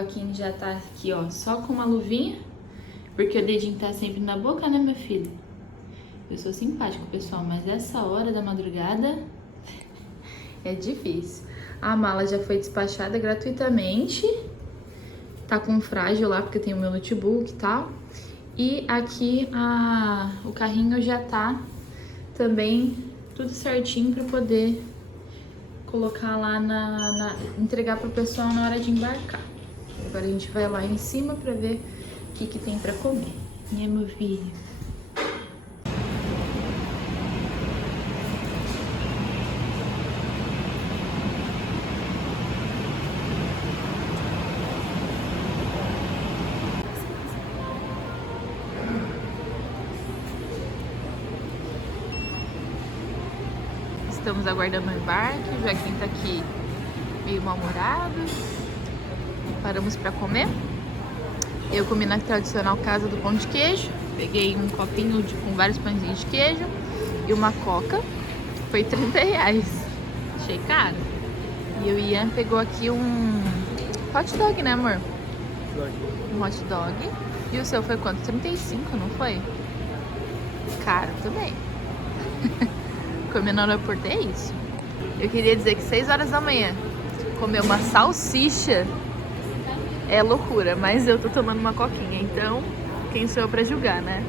Joaquim já tá aqui, ó, só com uma luvinha, porque o dedinho tá sempre na boca, né, meu filho? Eu sou simpático, pessoal, mas essa hora da madrugada é difícil. A mala já foi despachada gratuitamente. Tá com frágil lá, porque tem o meu notebook e tal. E aqui o carrinho já tá também tudo certinho para poder colocar lá entregar pro pessoal na hora de embarcar. Agora a gente vai lá em cima para ver o que tem para comer. Né, meu filho? Estamos aguardando o embarque, o Joaquim tá aqui meio mal-humorado. Paramos para comer. Eu comi na tradicional casa do pão de queijo. Peguei um copinho com vários pãezinhos de queijo e uma coca. Foi R$30. Achei caro. E o Ian pegou aqui um hot dog, né, amor? Um hot dog. E o seu foi quanto? 35, não foi? Caro também. Comer no aeroporto é isso. Eu queria dizer que 6 horas da manhã comer uma salsicha é loucura, mas eu tô tomando uma coquinha, então quem sou eu pra julgar, né?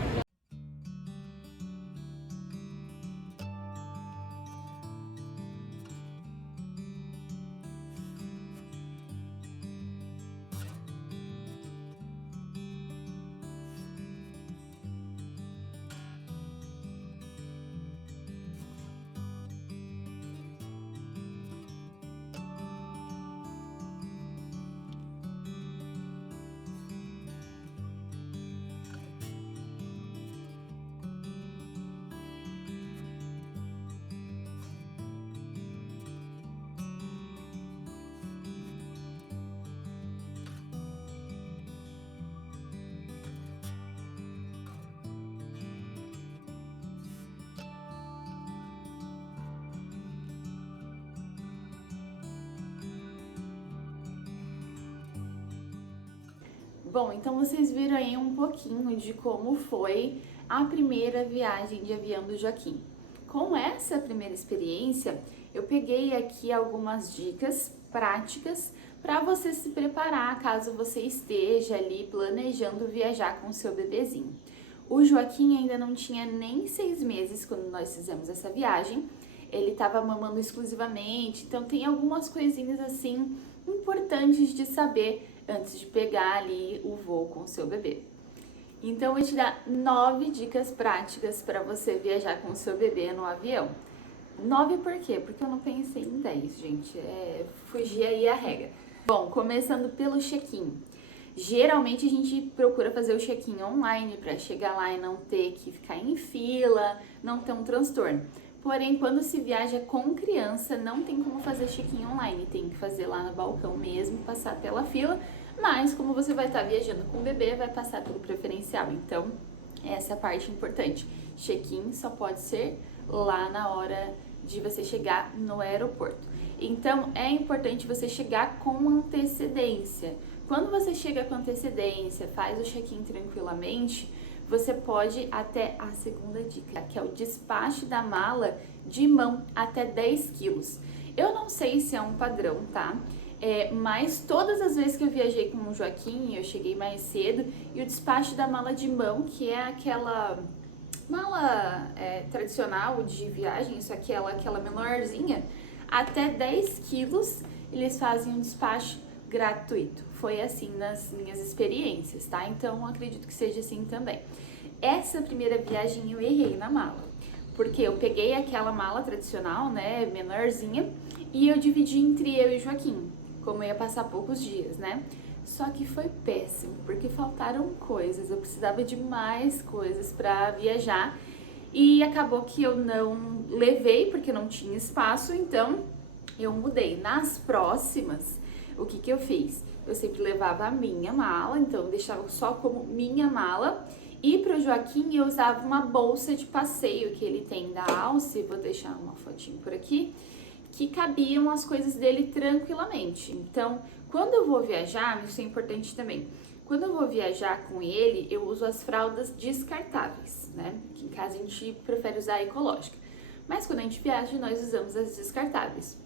Bom, então vocês viram aí um pouquinho de como foi a primeira viagem de avião do Joaquim. Com essa primeira experiência, eu peguei aqui algumas dicas práticas para você se preparar caso você esteja ali planejando viajar com o seu bebezinho. O Joaquim ainda não tinha nem 6 meses quando nós fizemos essa viagem, ele estava mamando exclusivamente, então tem algumas coisinhas assim importantes de saber antes de pegar ali o voo com o seu bebê. Então eu vou te dar 9 dicas práticas para você viajar com o seu bebê no avião. 9 por quê? Porque eu não pensei em 10, gente. Fugir aí a regra. Bom, começando pelo check-in. Geralmente a gente procura fazer o check-in online para chegar lá e não ter que ficar em fila, não ter um transtorno. Porém, quando se viaja com criança, não tem como fazer check-in online, tem que fazer lá no balcão mesmo, passar pela fila, mas como você vai estar viajando com o bebê, vai passar pelo preferencial, então essa é a parte importante. Check-in só pode ser lá na hora de você chegar no aeroporto. Então, é importante você chegar com antecedência. Quando você chega com antecedência, faz o check-in tranquilamente, você pode até a segunda dica, que é o despacho da mala de mão até 10 quilos. Eu não sei se é um padrão, tá? Mas todas as vezes que eu viajei com o Joaquim, eu cheguei mais cedo, e o despacho da mala de mão, que é aquela mala tradicional de viagem, isso aqui é aquela menorzinha, até 10 quilos eles fazem um despacho gratuito. Foi assim nas minhas experiências, tá? Então acredito que seja assim também. Essa primeira viagem eu errei na mala, porque eu peguei aquela mala tradicional, né, menorzinha, e eu dividi entre eu e o Joaquim, como eu ia passar poucos dias, né? Só que foi péssimo, porque faltaram coisas, eu precisava de mais coisas para viajar, e acabou que eu não levei, porque não tinha espaço, então eu mudei. Nas próximas, o que eu fiz? Eu sempre levava a minha mala, então eu deixava só como minha mala, e para o Joaquim eu usava uma bolsa de passeio que ele tem da Alce, vou deixar uma fotinho por aqui, que cabiam as coisas dele tranquilamente. Então, quando eu vou viajar, isso é importante também. Quando eu vou viajar com ele, eu uso as fraldas descartáveis, né? Que em casa a gente prefere usar a ecológica. Mas quando a gente viaja, nós usamos as descartáveis.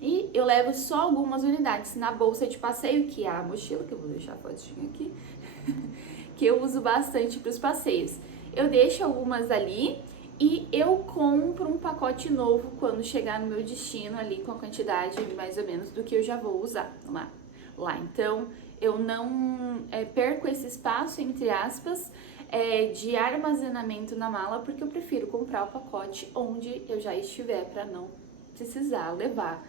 E eu levo só algumas unidades na bolsa de passeio, que é a mochila, que eu vou deixar a fotinha aqui, que eu uso bastante para os passeios. Eu deixo algumas ali e eu compro um pacote novo quando chegar no meu destino ali com a quantidade mais ou menos do que eu já vou usar lá. Então, eu não perco esse espaço, entre aspas, de armazenamento na mala, porque eu prefiro comprar o pacote onde eu já estiver para não precisar levar.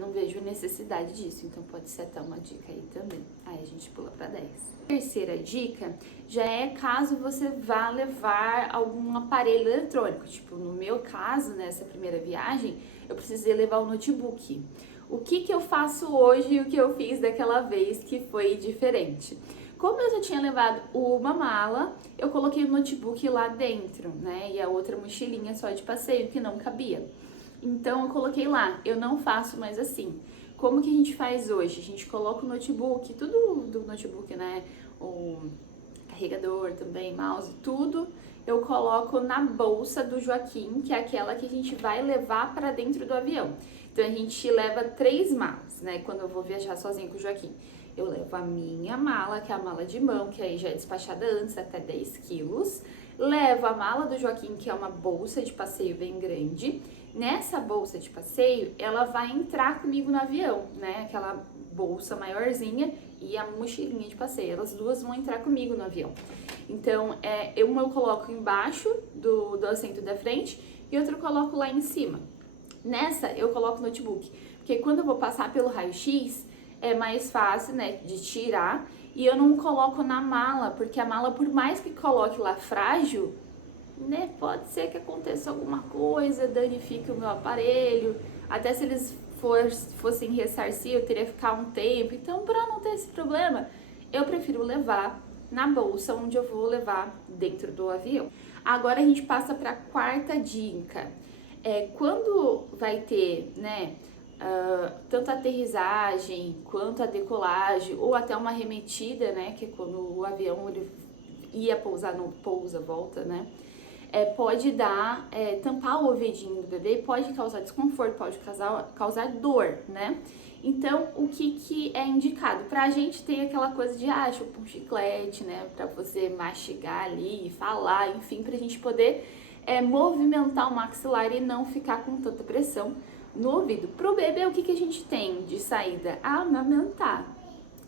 Não vejo necessidade disso, então pode ser até uma dica aí também. Aí a gente pula para 10. Terceira dica já é caso você vá levar algum aparelho eletrônico, tipo no meu caso, nessa primeira viagem, eu precisei levar o notebook. O que eu faço hoje e o que eu fiz daquela vez que foi diferente? Como eu já tinha levado uma mala, eu coloquei o notebook lá dentro, né? E a outra mochilinha só de passeio que não cabia. Então eu coloquei lá, eu não faço mais assim. Como que a gente faz hoje? A gente coloca o notebook, tudo do notebook, né? O carregador também, mouse, tudo eu coloco na bolsa do Joaquim, que é aquela que a gente vai levar para dentro do avião. Então a gente leva 3 malas, né? Quando eu vou viajar sozinho com o Joaquim. Eu levo a minha mala, que é a mala de mão, que aí já é despachada antes, até 10 quilos. Levo a mala do Joaquim, que é uma bolsa de passeio bem grande. Nessa bolsa de passeio, ela vai entrar comigo no avião, né? Aquela bolsa maiorzinha e a mochilinha de passeio. Elas duas vão entrar comigo no avião. Então, uma eu coloco embaixo do assento da frente e outra eu coloco lá em cima. Nessa, eu coloco o notebook, porque quando eu vou passar pelo raio-x, é mais fácil, né, de tirar. E eu não coloco na mala, porque a mala, por mais que coloque lá frágil, né, pode ser que aconteça alguma coisa, danifique o meu aparelho. Até se eles fossem ressarcir, eu teria que ficar um tempo. Então, para não ter esse problema, eu prefiro levar na bolsa, onde eu vou levar dentro do avião. Agora a gente passa para a quarta dica. Quando vai ter, né, tanto a aterrissagem quanto a decolagem, ou até uma arremetida, né, que é quando o avião ele ia pousar, não pousa, volta, né, pode dar, tampar o ouvidinho do bebê, pode causar desconforto, pode causar dor, né? Então, o que é indicado? Pra gente ter aquela coisa de, chupa um chiclete, né? Pra você mastigar ali, falar, enfim, pra gente poder movimentar o maxilar e não ficar com tanta pressão no ouvido. Pro bebê, o que a gente tem de saída? Amamentar.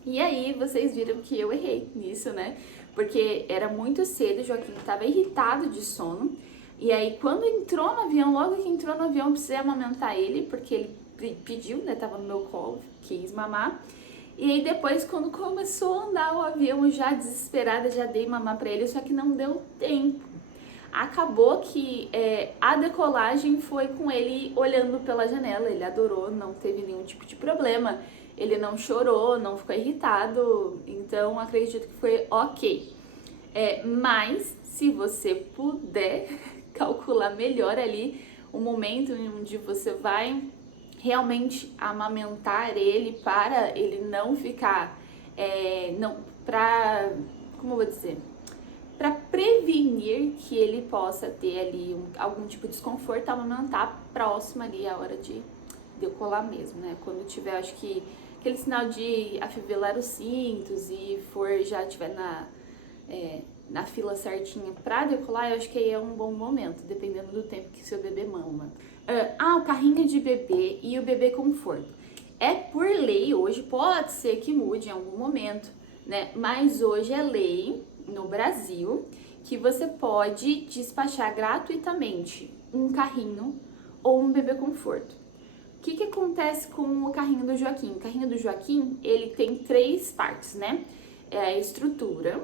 E aí, vocês viram que eu errei nisso, né? Porque era muito cedo, o Joaquim estava irritado de sono. E aí, quando entrou no avião, logo que entrou no avião, eu precisei amamentar ele, porque ele pediu, né? Tava no meu colo, quis mamar. E aí, depois, quando começou a andar o avião, já desesperada, já dei mamar pra ele, só que não deu tempo. Acabou que a decolagem foi com ele olhando pela janela, ele adorou, não teve nenhum tipo de problema. Ele não chorou, não ficou irritado, então acredito que foi ok. Mas se você puder calcular melhor ali o momento onde você vai realmente amamentar ele, para ele não ficar, como eu vou dizer? Para prevenir que ele possa ter ali algum tipo de desconforto, amamentar próximo ali a hora de decolar mesmo, né? Quando tiver, acho que aquele sinal de afivelar os cintos e já tiver na fila certinha pra decolar, eu acho que aí é um bom momento, dependendo do tempo que seu bebê mama. O carrinho de bebê e o bebê conforto. Por lei hoje, pode ser que mude em algum momento, né? Mas hoje é lei no Brasil que você pode despachar gratuitamente um carrinho ou um bebê conforto. O que acontece com o carrinho do Joaquim? O carrinho do Joaquim, ele tem 3 partes, né? A estrutura,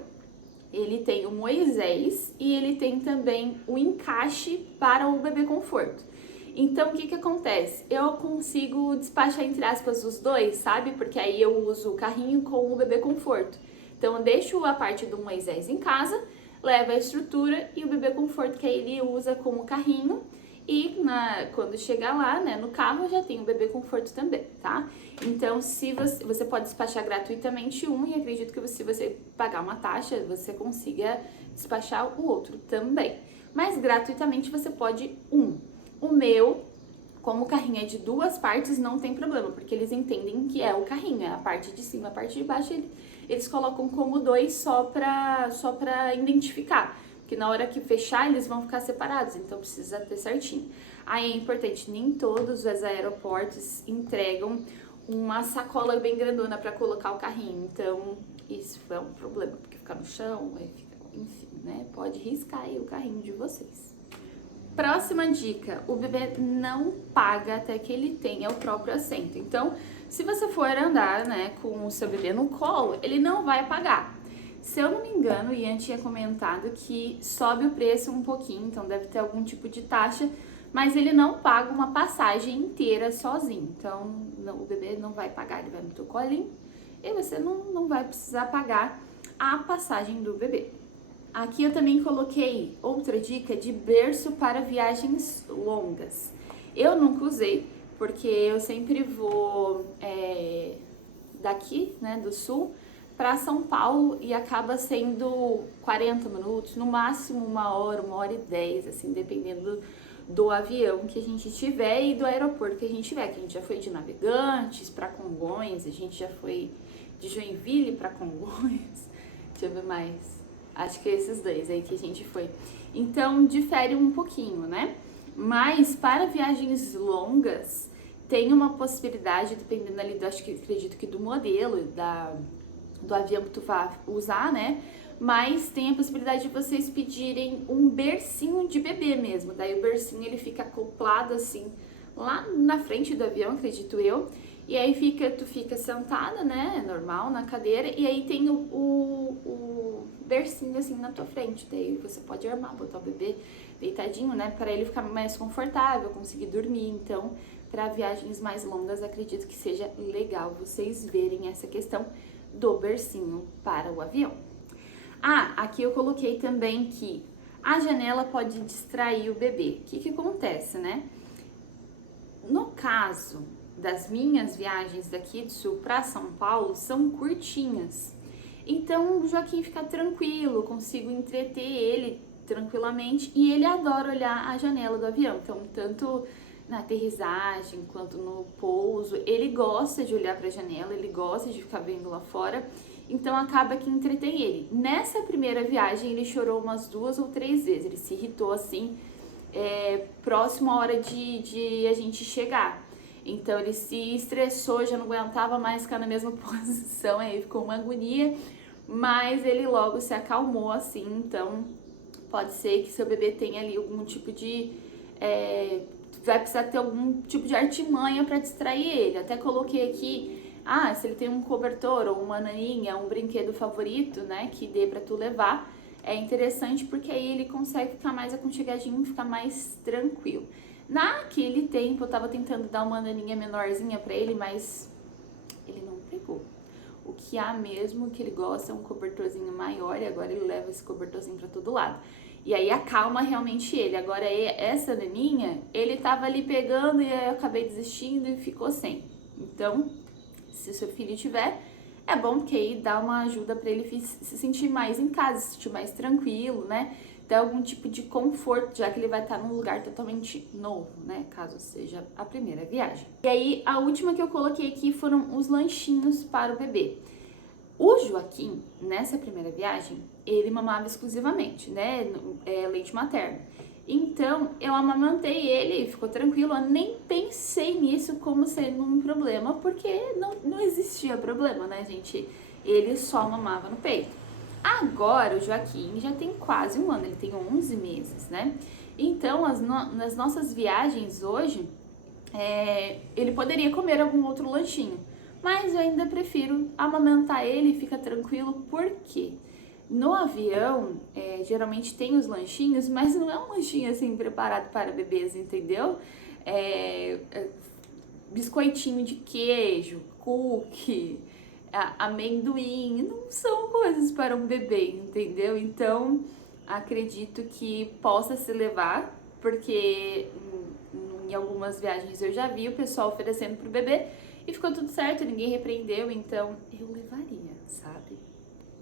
ele tem o Moisés e ele tem também o encaixe para o bebê conforto. Então, o que acontece? Eu consigo despachar, entre aspas, os dois, sabe? Porque aí eu uso o carrinho com o bebê conforto. Então, eu deixo a parte do Moisés em casa, levo a estrutura e o bebê conforto que aí ele usa como carrinho. e quando chegar lá, né, no carro já tem o bebê conforto também, tá? Então, se você pode despachar gratuitamente um e acredito que se você pagar uma taxa, você consiga despachar o outro também. Mas gratuitamente você pode um. O meu, como o carrinho é de duas partes, não tem problema, porque eles entendem que é o carrinho, é a parte de cima, a parte de baixo, eles colocam como dois só pra identificar, que na hora que fechar eles vão ficar separados, então precisa ter certinho. Aí é importante, nem todos os aeroportos entregam uma sacola bem grandona para colocar o carrinho, então isso é um problema, porque fica no chão, enfim, né, pode riscar aí o carrinho de vocês. Próxima dica, o bebê não paga até que ele tenha o próprio assento. Então, se você for andar, né, com o seu bebê no colo, ele não vai pagar. Se eu não me engano, o Ian tinha comentado que sobe o preço um pouquinho, então deve ter algum tipo de taxa, mas ele não paga uma passagem inteira sozinho. Então, o bebê não vai pagar, ele vai no teu colinho e você não vai precisar pagar a passagem do bebê. Aqui eu também coloquei outra dica de berço para viagens longas. Eu nunca usei, porque eu sempre vou daqui, né, do sul, para São Paulo e acaba sendo 40 minutos, no máximo 1 hora e 10, assim, dependendo do avião que a gente tiver e do aeroporto que a gente tiver. Que a gente já foi de Navegantes para Congonhas, a gente já foi de Joinville para Congonhas, deixa eu ver mais. Acho que é esses dois aí que a gente foi. Então, difere um pouquinho, né? Mas para viagens longas, tem uma possibilidade, dependendo ali, acredito que do modelo, do avião que tu vai usar, né? Mas tem a possibilidade de vocês pedirem um bercinho de bebê mesmo. Daí o bercinho, ele fica acoplado assim, lá na frente do avião, acredito eu. E aí tu fica sentada, né, normal, na cadeira, e aí tem o bercinho assim na tua frente. Daí você pode armar, botar o bebê deitadinho, né, para ele ficar mais confortável, conseguir dormir. Então, para viagens mais longas, acredito que seja legal vocês verem essa questão do bercinho para o avião. Ah, aqui eu coloquei também que a janela pode distrair o bebê. O que acontece, né? No caso das minhas viagens daqui do sul para São Paulo, são curtinhas. Então o Joaquim fica tranquilo, consigo entreter ele tranquilamente e ele adora olhar a janela do avião. Então, tanto na aterrissagem quanto no pouso, ele gosta de olhar para a janela, ele gosta de ficar vendo lá fora. Então acaba que entretém ele. Nessa primeira viagem ele chorou umas 2 ou 3 vezes, ele se irritou assim, próximo à hora de a gente chegar. Então ele se estressou, já não aguentava mais ficar na mesma posição, aí ficou uma agonia, mas ele logo se acalmou assim. Então pode ser que seu bebê tenha ali algum tipo de... vai precisar ter algum tipo de artimanha para distrair ele. Até coloquei aqui, se ele tem um cobertor ou uma naninha, um brinquedo favorito, né, que dê para tu levar, é interessante porque aí ele consegue ficar mais aconchegadinho, ficar mais tranquilo. Naquele tempo eu tava tentando dar uma naninha menorzinha pra ele, mas ele não pegou. O que há mesmo que ele gosta é um cobertorzinho maior e agora ele leva esse cobertorzinho pra todo lado. E aí acalma realmente ele. Agora essa naninha, ele tava ali pegando e aí eu acabei desistindo e ficou sem. Então, se seu filho tiver, é bom porque aí dá uma ajuda pra ele se sentir mais em casa, se sentir mais tranquilo, né? Ter algum tipo de conforto, já que ele vai estar num lugar totalmente novo, né? Caso seja a primeira viagem. E aí, a última que eu coloquei aqui foram os lanchinhos para o bebê. O Joaquim, nessa primeira viagem, ele mamava exclusivamente, né? Leite materno. Então, eu amamantei ele, ficou tranquilo, eu nem pensei nisso como sendo um problema, porque não existia problema, né, gente? Ele só mamava no peito. Agora, o Joaquim já tem quase 1 ano, ele tem 11 meses, né? Então, nas nossas viagens hoje, ele poderia comer algum outro lanchinho, mas eu ainda prefiro amamentar ele, fica tranquilo, porque no avião, geralmente tem os lanchinhos, mas não é um lanchinho assim preparado para bebês, entendeu? Biscoitinho de queijo, cookie, amendoim, não são coisas para um bebê, entendeu? Então, acredito que possa se levar, porque em algumas viagens eu já vi o pessoal oferecendo pro bebê e ficou tudo certo, ninguém repreendeu, então eu levaria, sabe?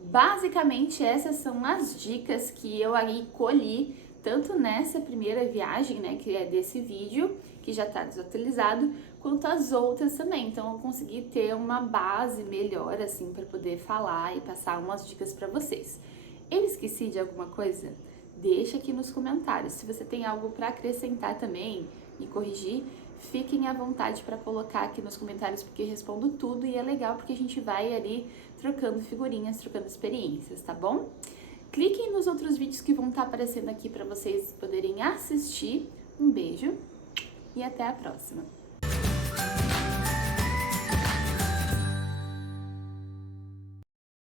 Basicamente essas são as dicas que eu aí colhi, tanto nessa primeira viagem, né, que é desse vídeo, que já tá desatualizado, quanto as outras também. Então eu consegui ter uma base melhor, assim, para poder falar e passar umas dicas para vocês. Eu esqueci de alguma coisa? Deixa aqui nos comentários. Se você tem algo para acrescentar também e corrigir, fiquem à vontade para colocar aqui nos comentários, porque eu respondo tudo e é legal porque a gente vai ali trocando figurinhas, trocando experiências, tá bom? Cliquem nos outros vídeos que vão estar aparecendo aqui para vocês poderem assistir. Um beijo e até a próxima!